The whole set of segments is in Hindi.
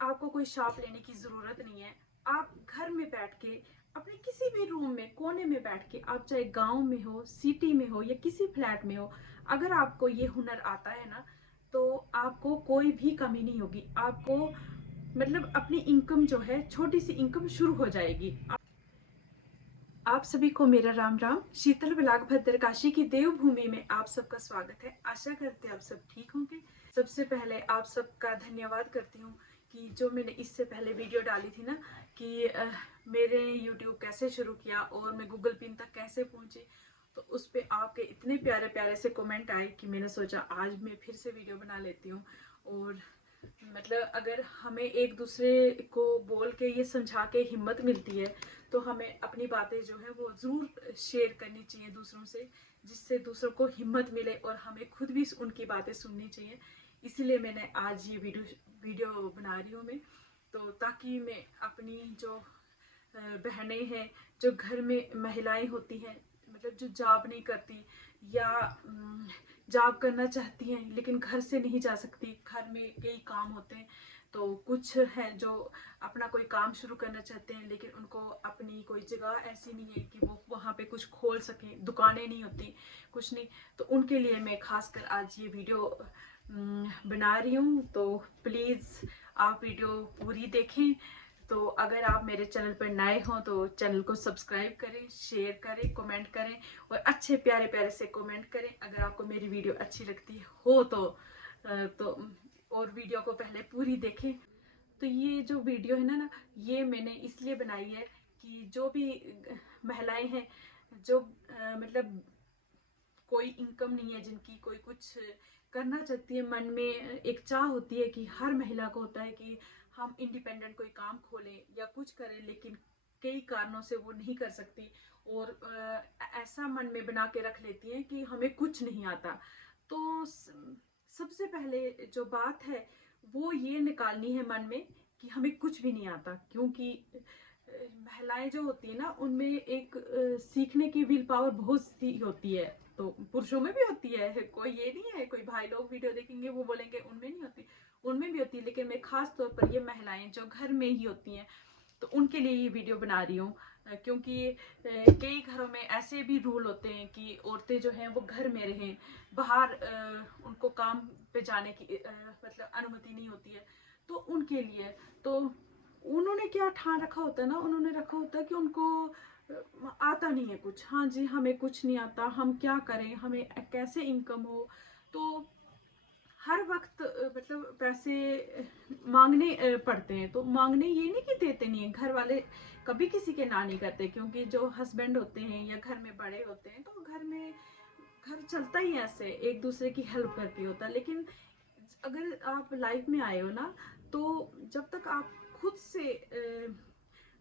आपको कोई शॉप लेने की ज़रूरत नहीं है। आप घर में बैठ के अपने किसी भी रूम में कोने में बैठ के, आप चाहे गांव में हो, सिटी में हो या किसी फ्लैट में हो, अगर आपको ये हुनर आता है ना, तो आपको कोई भी कमी नहीं होगी। आपको मतलब अपनी इनकम जो है, छोटी सी इनकम शुरू हो जाएगी। आप सभी को मेरा राम राम। शीतल ब्लाक भद्रकाशी की देवभूमि में आप सबका स्वागत है। आशा करते हैं आप सब ठीक होंगे। सबसे पहले आप सबका धन्यवाद करती हूँ कि जो मैंने इससे पहले वीडियो डाली थी ना कि मेरे यूट्यूब कैसे शुरू किया और मैं गूगल पिन तक कैसे पहुंची, तो उस पर आपके इतने प्यारे प्यारे से कमेंट आए कि मैंने सोचा आज मैं फिर से वीडियो बना लेती हूँ। और मतलब अगर हमें एक दूसरे को बोल के ये समझा के हिम्मत मिलती है, तो हमें अपनी बातें जो है वो ज़रूर शेयर करनी चाहिए दूसरों से, जिससे दूसरों को हिम्मत मिले और हमें खुद भी उनकी बातें सुननी चाहिए। इसीलिए मैंने आज ये वीडियो बना रही हूँ मैं, तो ताकि मैं अपनी जो बहनें हैं, जो घर में महिलाएं होती हैं, मतलब जो जॉब नहीं करती या जॉब करना चाहती हैं लेकिन घर से नहीं जा सकती, घर में कई काम होते हैं, तो कुछ हैं जो अपना कोई काम शुरू करना चाहते हैं लेकिन उनको अपनी कोई जगह ऐसी नहीं है कि वो वहाँ पे कुछ खोल सकें, दुकानें नहीं होती, कुछ नहीं। तो उनके लिए मैं खासकर आज ये वीडियो बना रही हूँ। तो प्लीज़ आप वीडियो पूरी देखें। तो अगर आप मेरे चैनल पर नए हों तो चैनल को सब्सक्राइब करें, शेयर करें, कमेंट करें और अच्छे प्यारे प्यारे से कमेंट करें अगर आपको मेरी वीडियो अच्छी लगती हो तो और वीडियो को पहले पूरी देखें। तो ये जो वीडियो है ना ये मैंने इसलिए बनाई है कि जो भी महिलाएं हैं, जो मतलब कोई इनकम नहीं है, जिनकी कोई कुछ करना चाहती है, मन में एक चाह होती है कि हर महिला को होता है कि हम इंडिपेंडेंट कोई काम खोलें या कुछ करें, लेकिन कई कारणों से वो नहीं कर सकती और ऐसा मन में बना के रख लेती हैं कि हमें कुछ नहीं आता। तो सबसे पहले जो बात है वो ये निकालनी है मन में कि हमें कुछ भी नहीं आता, क्योंकि महिलाएं जो होती है ना उनमें एक सीखने की विल पावर बहुत सी होती है। तो पुरुषों में भी होती है, कोई ये नहीं है, कोई भाई लोग वीडियो देखेंगे वो बोलेंगे उनमें नहीं होती, उनमें भी होती है, लेकिन मैं खास तौर पर ये महिलाएं जो घर में ही होती हैं तो उनके लिए ये वीडियो बना रही हूँ। क्योंकि कई घरों में ऐसे भी रूल होते हैं कि औरतें जो हैं वो घर में रहें, बाहर उनको काम पे जाने की मतलब अनुमति नहीं होती है। तो उनके लिए तो उन्होंने क्या ठान रखा होता है ना, उन्होंने रखा होता है कि उनको आता नहीं है कुछ। हाँ जी, हमें कुछ नहीं आता, हम क्या करें, हमें कैसे इनकम हो। तो हर वक्त मतलब पैसे मांगने पड़ते हैं। तो मांगने ये नहीं कि देते नहीं है, घर वाले कभी किसी के ना नहीं करते, क्योंकि जो हस्बैंड होते हैं या घर में बड़े होते हैं तो घर में घर चलता ही ऐसे एक दूसरे की हेल्प करके होता है। लेकिन अगर आप लाइफ में आए हो ना, तो जब तक आप खुद से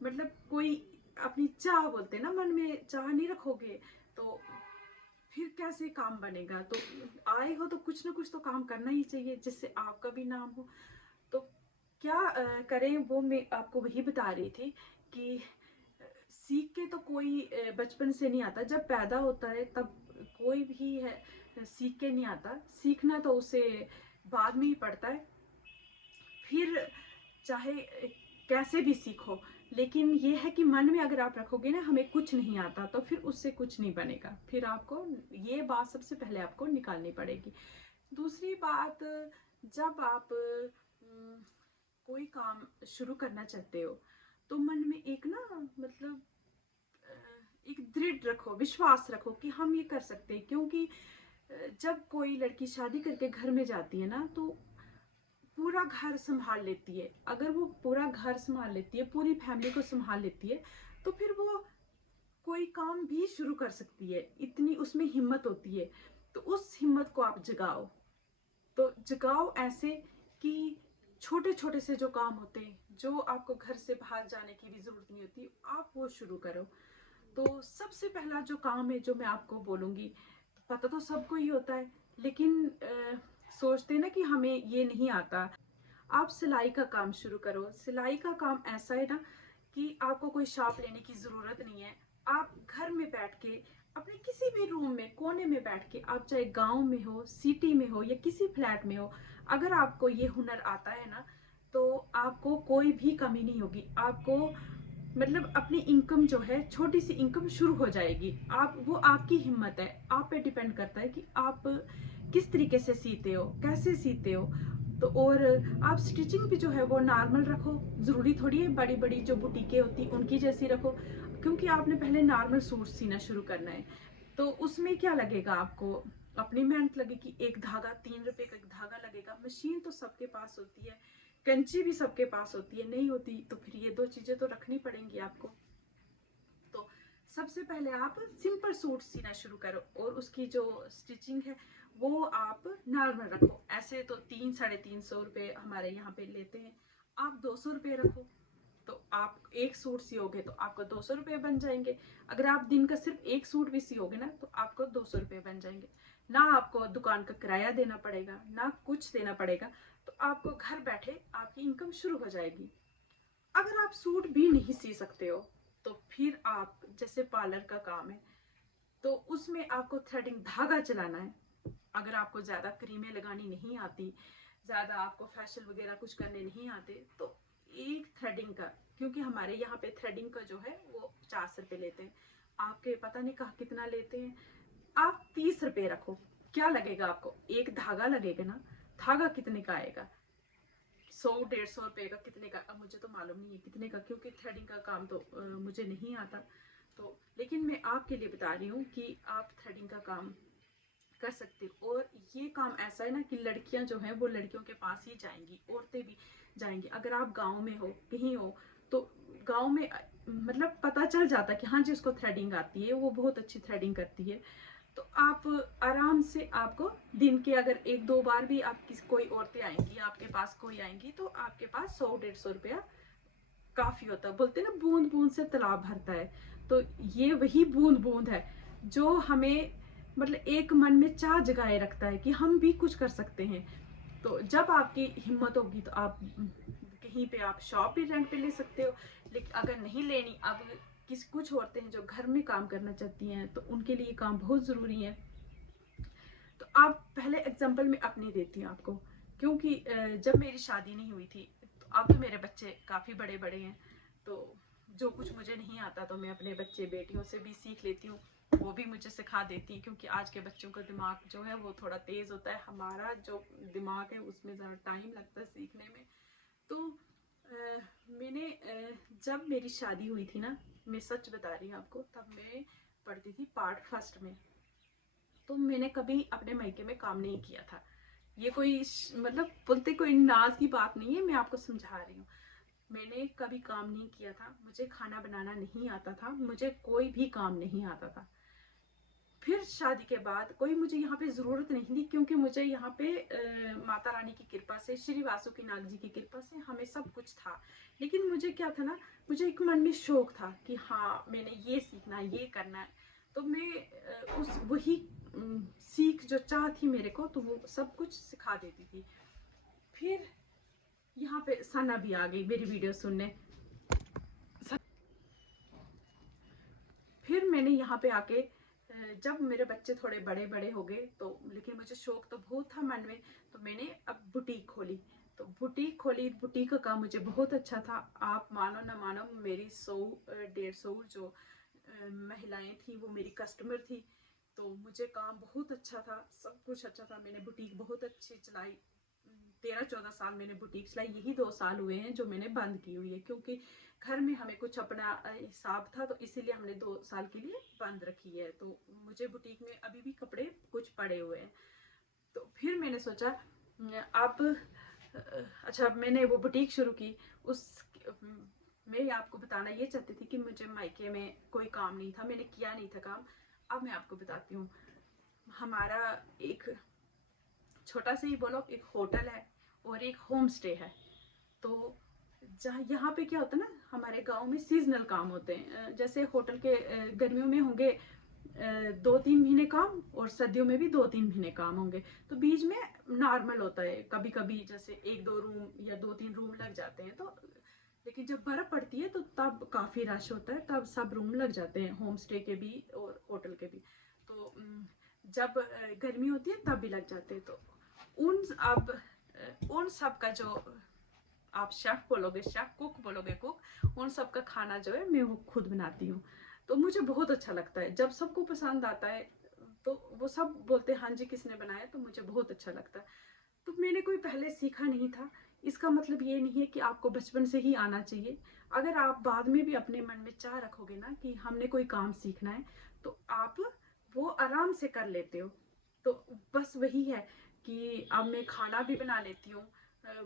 मतलब कोई अपनी चाह बोलते हैं ना, मन में चाह नहीं रखोगे तो फिर कैसे काम बनेगा। तो आए हो तो कुछ ना कुछ तो काम करना ही चाहिए जिससे आपका भी नाम हो। तो क्या करें वो मैं आपको वही बता रही थी कि सीख के तो कोई बचपन से नहीं आता, जब पैदा होता है तब कोई भी है सीख के नहीं आता, सीखना तो उसे बाद में ही पड़ता है। फिर चाहे कैसे भी सीखो, लेकिन ये है कि मन में अगर आप रखोगे ना हमें कुछ नहीं आता, तो फिर उससे कुछ नहीं बनेगा। फिर आपको ये बात सबसे पहले आपको निकालनी पड़ेगी। दूसरी बात, जब आप कोई काम शुरू करना चाहते हो तो मन में एक ना मतलब एक दृढ़ रखो, विश्वास रखो कि हम ये कर सकते हैं। क्योंकि जब कोई लड़की शादी करके घर में जाती है ना तो पूरा घर संभाल लेती है। अगर वो पूरा घर संभाल लेती है, पूरी फैमिली को संभाल लेती है, तो फिर वो कोई काम भी शुरू कर सकती है, इतनी उसमें हिम्मत होती है। तो उस हिम्मत को आप जगाओ। तो जगाओ ऐसे कि छोटे छोटे से जो काम होते हैं, जो आपको घर से बाहर जाने की भी जरूरत नहीं होती, आप वो शुरू करो। तो सबसे पहला जो काम है जो मैं आपको बोलूंगी, पता तो सबको ही होता है, लेकिन सोचते ना कि हमें ये नहीं आता। आप सिलाई का काम शुरू करो। सिलाई का काम ऐसा है ना कि आपको कोई शॉप लेने की ज़रूरत नहीं है। आप घर में बैठ के अपने किसी भी रूम में कोने में बैठ के, आप चाहे गांव में हो, सिटी में हो या किसी फ्लैट में हो, अगर आपको ये हुनर आता है ना, तो आपको कोई भी कमी नहीं होगी। आपको मतलब अपनी इनकम जो है, छोटी सी इनकम शुरू हो जाएगी। वो आपकी हिम्मत है, आप पे डिपेंड करता है कि आप किस तरीके से सीते हो, कैसे सीते हो। तो और आप स्टिचिंग भी जो है वो नॉर्मल रखो, ज़रूरी थोड़ी है बड़ी बड़ी जो बुटीकें होती हैं उनकी जैसी रखो, क्योंकि आपने पहले नॉर्मल सूट सीना शुरू करना है। तो उसमें क्या लगेगा आपको, अपनी मेहनत लगेगी। एक धागा 3 रुपए का एक धागा लगेगा। मशीन तो सबके पास होती है, कैंची भी सबके पास होती है, नहीं होती तो फिर ये 2 चीजें तो रखनी पड़ेंगी आपको। तो सबसे पहले आप सिंपल सूट सीना शुरू करो और उसकी जो स्टिचिंग है वो आप नॉर्मल रखो। ऐसे तो 300-350 रुपये हमारे यहाँ पे लेते हैं, आप 200 रुपये रखो। तो आप एक सूट सियोगे तो आपको 200 रुपये बन जाएंगे। अगर आप दिन का सिर्फ एक सूट भी सियोगे ना तो आपको 200 रुपये बन जाएंगे। ना आपको दुकान का किराया देना पड़ेगा, ना कुछ देना पड़ेगा। तो आपको घर बैठे आपकी इनकम शुरू हो जाएगी। अगर आप सूट भी नहीं सी सकते हो तो फिर आप, जैसे पार्लर का काम है तो उसमें आपको थ्रेडिंग धागा चलाना है। अगर आपको ज़्यादा क्रीमें लगानी नहीं आती, ज़्यादा आपको फैशियल वगैरह कुछ करने नहीं आते, तो एक थ्रेडिंग का, क्योंकि हमारे यहाँ पे थ्रेडिंग का जो है वो 50 रुपये लेते हैं, आपके पता नहीं कहाँ कितना लेते हैं। आप 30 रुपये रखो। क्या लगेगा आपको, एक धागा लगेगा ना, धागा कितने का आएगा, 100-150 रुपये का, कितने का अब मुझे तो मालूम नहीं है कितने का, क्योंकि थ्रेडिंग का काम तो मुझे नहीं आता। तो लेकिन मैं आपके लिए बता रही हूँ कि आप थ्रेडिंग का काम कर सकते हो। और ये काम ऐसा है ना कि लड़कियां जो हैं वो लड़कियों के पास ही जाएंगी, औरतें भी जाएंगी। अगर आप गांव में हो, कहीं हो, तो गांव में मतलब पता चल जाता है कि हाँ जी उसको थ्रेडिंग आती है, वो बहुत अच्छी थ्रेडिंग करती है। तो आप आराम से, आपको दिन के अगर 1-2 बार भी आप कोई औरतें आएंगी आपके पास, कोई आएंगी तो आपके पास 100-150 रुपया काफी होता है। बोलते हैं ना बूंद बूंद से तालाब भरता है। तो ये वही बूंद बूंद है जो हमें मतलब एक मन में चाह जगाए रखता है कि हम भी कुछ कर सकते हैं। तो जब आपकी हिम्मत होगी तो आप कहीं पे आप शॉप भी रेंट पे ले सकते हो। लेकिन अगर नहीं लेनी, अब कुछ औरतें हैं जो घर में काम करना चाहती हैं तो उनके लिए काम बहुत ज़रूरी है। तो आप पहले एग्जांपल मैं अपनी देती हूँ आपको, क्योंकि जब मेरी शादी नहीं हुई थी तो अब तो मेरे बच्चे काफ़ी बड़े बड़े हैं। तो जो कुछ मुझे नहीं आता तो मैं अपने बच्चे बेटियों से भी सीख लेती हूँ, वो भी मुझे सिखा देती हैं, क्योंकि आज के बच्चों का दिमाग जो है वो थोड़ा तेज़ होता है। हमारा जो दिमाग है उसमें ज़रा टाइम लगता है सीखने में। तो मैंने जब मेरी शादी हुई थी ना, मैं सच बता रही हूँ आपको, तब मैं पढ़ती थी पार्ट फर्स्ट में। तो मैंने कभी अपने मायके में काम नहीं किया था। ये कोई मतलब बोलते कोई नाज की बात नहीं है, मैं आपको समझा रही हूँ। मैंने कभी काम नहीं किया था, मुझे खाना बनाना नहीं आता था, मुझे कोई भी काम नहीं आता था। फिर शादी के बाद कोई मुझे यहाँ पे ज़रूरत नहीं थी, क्योंकि मुझे यहाँ पे माता रानी की कृपा से, श्री वासुकी नाग जी की कृपा से हमें सब कुछ था। लेकिन मुझे क्या था ना, मुझे एक मन में शौक था कि हाँ मैंने ये सीखना है, ये करना है। तो मैं उस वही सीख जो चाह थी मेरे को, तो वो सब कुछ सिखा देती थी। फिर यहाँ पे सना भी आ गई मेरी वीडियो सुनने। फिर मैंने यहाँ पे आके जब मेरे बच्चे थोड़े बड़े बड़े हो गए, तो लेकिन मुझे शौक तो बहुत था मन में, तो मैंने अब बुटीक खोली। तो बुटीक खोली, बुटीक का काम मुझे बहुत अच्छा था। आप मानो ना मानो, मेरी 100-150 जो महिलाएं थी वो मेरी कस्टमर थी। तो मुझे काम बहुत अच्छा था, सब कुछ अच्छा था। मैंने बुटीक बहुत अच्छी चलाई, 13-14 साल मैंने बुटीक चलाई। यही 2 साल हुए हैं जो मैंने बंद की हुई है, क्योंकि घर में हमें कुछ अपना हिसाब था, तो इसीलिए हमने 2 साल के लिए बंद रखी है। तो मुझे बुटीक में अभी भी कपड़े कुछ पड़े हुए हैं। तो फिर मैंने सोचा अब अच्छा, मैंने वो बुटीक शुरू की। उस मैं आपको बताना ये चाहती थी कि मुझे मायके में कोई काम नहीं था, मैंने किया नहीं था काम। अब मैं आपको बताती हूँ, हमारा एक छोटा सा ही बोलो, एक होटल है और एक होम स्टे है। तो जहाँ यहाँ पे क्या होता है ना, हमारे गांव में सीजनल काम होते हैं। जैसे होटल के गर्मियों में होंगे 2-3 महीने काम, और सर्दियों में भी 2-3 महीने काम होंगे। तो बीच में नॉर्मल होता है, कभी कभी जैसे 1-2 रूम या 2-3 रूम लग जाते हैं। तो लेकिन जब बर्फ पड़ती है तो तब काफ़ी रश होता है, तब सब रूम लग जाते हैं, होम स्टे के भी और होटल के भी। तो जब गर्मी होती है तब भी लग जाते हैं। तो उन अब उन सब का जो आप शेफ़ बोलोगे शेफ़, कुक बोलोगे कुक, उन सब का खाना जो है मैं वो खुद बनाती हूँ। तो मुझे बहुत अच्छा लगता है जब सबको पसंद आता है, तो वो सब बोलते हैं हाँ जी किसने बनाया, तो मुझे बहुत अच्छा लगता है। तो मैंने कोई पहले सीखा नहीं था, इसका मतलब ये नहीं है कि आपको बचपन से ही आना चाहिए। अगर आप बाद में भी अपने मन में चाह रखोगे ना कि हमने कोई काम सीखना है, तो आप वो आराम से कर लेते हो। तो बस वही है कि अब मैं खाना भी बना लेती हूँ।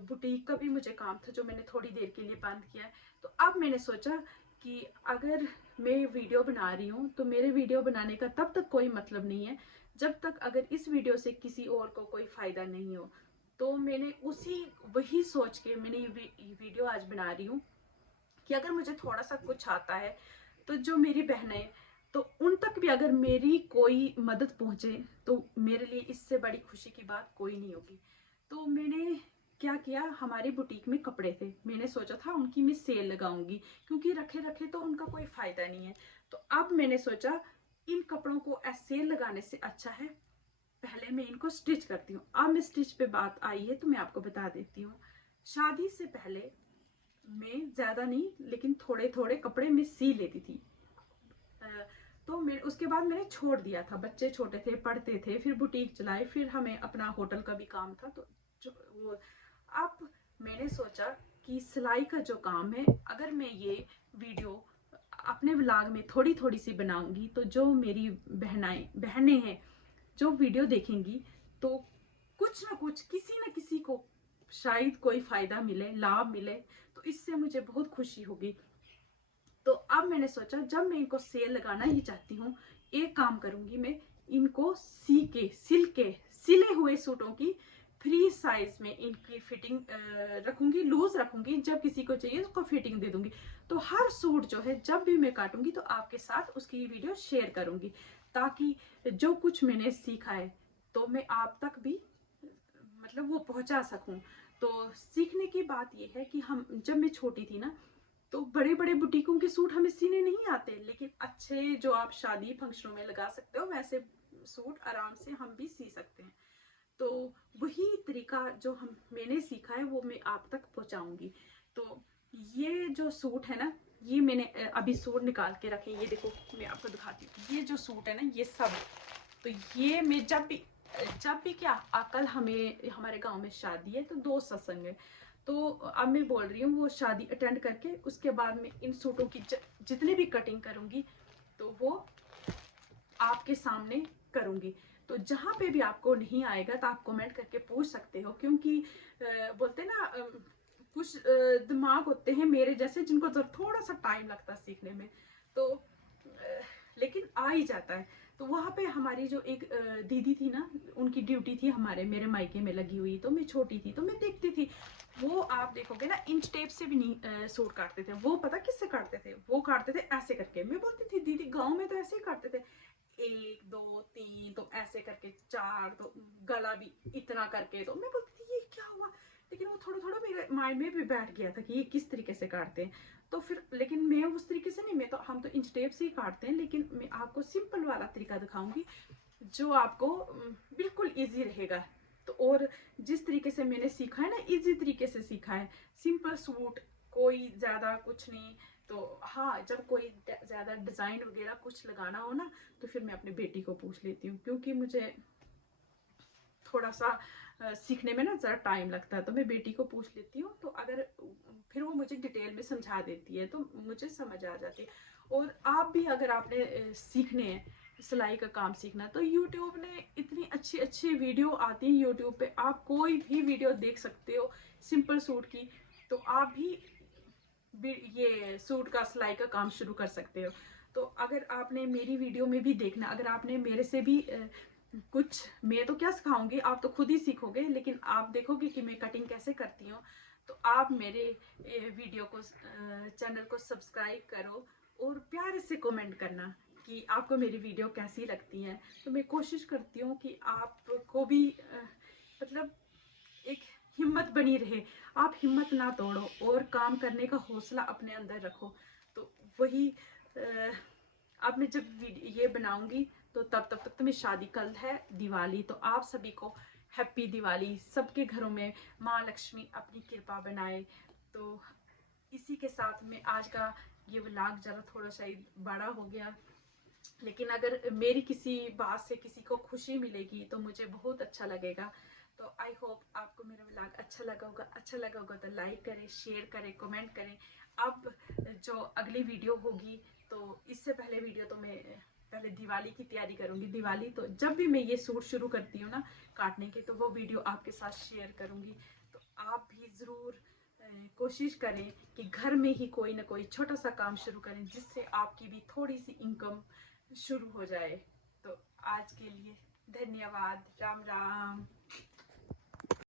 बुटीक का भी मुझे काम था जो मैंने थोड़ी देर के लिए बंद किया है। तो अब मैंने सोचा कि अगर मैं वीडियो बना रही हूँ तो मेरे वीडियो बनाने का तब तक कोई मतलब नहीं है जब तक अगर इस वीडियो से किसी और को कोई फ़ायदा नहीं हो। तो मैंने वही सोच के मैंने ये वीडियो आज बना रही हूँ कि अगर मुझे थोड़ा सा कुछ आता है तो जो मेरी बहनें, तो उन तक भी अगर मेरी कोई मदद पहुंचे तो मेरे लिए इससे बड़ी खुशी की बात कोई नहीं होगी। तो मैंने क्या किया, हमारी बुटीक में कपड़े थे, मैंने सोचा था उनकी मैं सेल लगाऊंगी क्योंकि रखे रखे तो उनका कोई फायदा नहीं है। तो अब मैंने सोचा इन कपड़ों को सेल लगाने से अच्छा है पहले मैं इनको स्टिच करती हूँ। अब मैं स्टिच पे बात आई है तो मैं आपको बता देती हूँ। शादी से पहले मैं ज़्यादा नहीं लेकिन थोड़े थोड़े कपड़े मैं सी लेती थी। अ, तो मैं उसके बाद मैंने छोड़ दिया था, बच्चे छोटे थे, पढ़ते थे, फिर बुटीक चलाई, फिर हमें अपना होटल का भी काम था। तो वो अब मैंने सोचा कि सिलाई का जो काम है, अगर मैं ये वीडियो अपने व्लॉग में थोड़ी थोड़ी सी बनाऊंगी तो जो मेरी बहनें हैं जो वीडियो देखेंगी, तो कुछ ना कुछ किसी ना किसी को शायद कोई फायदा मिले, लाभ मिले, तो इससे मुझे बहुत खुशी होगी। तो अब मैंने सोचा जब मैं इनको सेल लगाना ही चाहती हूँ, एक काम करूंगी, मैं इनको सिले हुए सूटों की फ्री साइज में इनकी फिटिंग रखूंगी, लूज रखूंगी, जब किसी को चाहिए उसको फिटिंग दे दूंगी। तो हर सूट जो है जब भी मैं काटूंगी तो आपके साथ उसकी वीडियो शेयर करूंगी, ताकि जो कुछ मैंने सीखा है तो मैं आप तक भी मतलब वो पहुंचा सकूं। तो सीखने की बात यह है कि हम जब मैं छोटी थी ना, तो बड़े बड़े बुटीकों के सूट हमें सीने नहीं आते, लेकिन अच्छे जो आप शादी फंक्शनों में लगा सकते हो वैसे सूट आराम से हम भी सी सकते हैं। तो वही तरीका जो हम मैंने सीखा है वो मैं आप तक पहुंचाऊंगी। तो ये जो सूट है ना, ये मैंने अभी सूट निकाल के रखे, ये देखो मैं आपको दिखाती हूँ। ये जो सूट है ना ये सब, तो ये मैं जब भी क्या, कल हमें हमारे गांव में शादी है तो 2 सत्संग है। तो अब मैं बोल रही हूँ वो शादी अटेंड करके उसके बाद में इन सूटों की जितनी भी कटिंग करूंगी तो वो आपके सामने करूंगी। तो जहाँ पे भी आपको नहीं आएगा तो आप कमेंट करके पूछ सकते हो, क्योंकि बोलते ना कुछ दिमाग होते हैं मेरे जैसे जिनको थोड़ा सा टाइम लगता है सीखने में, तो लेकिन आ ही जाता है। तो वहाँ पे हमारी जो एक दीदी थी ना, उनकी ड्यूटी थी मेरे मायके में लगी हुई, तो मैं छोटी थी तो मैं देखती थी, वो आप देखोगे ना इंच टेप से भी नहीं सूट काटते थे। वो पता किससे काटते थे, वो काटते थे ऐसे करके। मैं बोलती थी दीदी गांव में तो ऐसे ही काटते थे, 1 2 3 तो ऐसे करके, 4 तो गला भी इतना करके। तो मैं बोलती थी ये क्या हुआ, लेकिन वो थोड़ा थोड़ा मेरे माइंड में भी बैठ गया था कि ये किस तरीके से काटते हैं। तो फिर लेकिन मैं उस तरीके से नहीं, मैं तो हम तो इंच टेप से ही काटते हैं, लेकिन मैं आपको सिंपल वाला तरीका दिखाऊंगी जो आपको बिल्कुल इजी रहेगा। तो और जिस तरीके से मैंने सीखा है ना, इजी तरीके से सीखा है, सिंपल सूट, कोई ज़्यादा कुछ नहीं। तो हाँ, जब कोई ज़्यादा डिज़ाइन वगैरह कुछ लगाना हो ना, तो फिर मैं अपनी बेटी को पूछ लेती हूँ, क्योंकि मुझे थोड़ा सा सीखने में ना ज़रा टाइम लगता है, तो मैं बेटी को पूछ लेती हूँ। तो अगर फिर वो मुझे डिटेल में समझा देती है तो मुझे समझ आ जाती है। और आप भी अगर आपने सीखने हैं, सिलाई का काम सीखना, तो यूट्यूब ने इतनी अच्छी अच्छी वीडियो आती है, यूट्यूब पे आप कोई भी वीडियो देख सकते हो सिंपल सूट की। तो आप भी ये सूट का सिलाई का काम शुरू कर सकते हो। तो अगर आपने मेरी वीडियो में भी देखना, अगर आपने मेरे से भी कुछ, मैं तो क्या सिखाऊंगी, आप तो खुद ही सीखोगे, लेकिन आप देखोगे कि मैं कटिंग कैसे करती हूँ। तो आप मेरे वीडियो को चैनल को सब्सक्राइब करो और प्यार से कमेंट करना कि आपको मेरी वीडियो कैसी लगती है। तो मैं कोशिश करती हूँ कि आपको भी मतलब एक हिम्मत बनी रहे, आप हिम्मत ना तोड़ो और काम करने का हौसला अपने अंदर रखो। तो वही अब मैं जब ये बनाऊंगी तो तब तक तो मेरी शादी, कल है दिवाली, तो आप सभी को हैप्पी दिवाली। सबके घरों में माँ लक्ष्मी अपनी कृपा बनाए, तो इसी के साथ में आज का ये व्लॉग ज़रा थोड़ा सा बड़ा हो गया, लेकिन अगर मेरी किसी बात से किसी को खुशी मिलेगी तो मुझे बहुत अच्छा लगेगा। तो आई होप आपको मेरा व्लॉग अच्छा लगा होगा तो लाइक करें, शेयर करें, कमेंट करें। अब जो अगली वीडियो होगी, तो इससे पहले वीडियो तो मैं पहले दिवाली की तैयारी करूंगी। दिवाली तो जब भी मैं ये सूट शुरू करती हूँ ना काटने की, तो वो वीडियो आपके साथ शेयर करूंगी। तो आप भी ज़रूर कोशिश करें कि घर में ही कोई ना कोई छोटा सा काम शुरू करें, जिससे आपकी भी थोड़ी सी इनकम शुरू हो जाए। तो आज के लिए धन्यवाद। राम राम।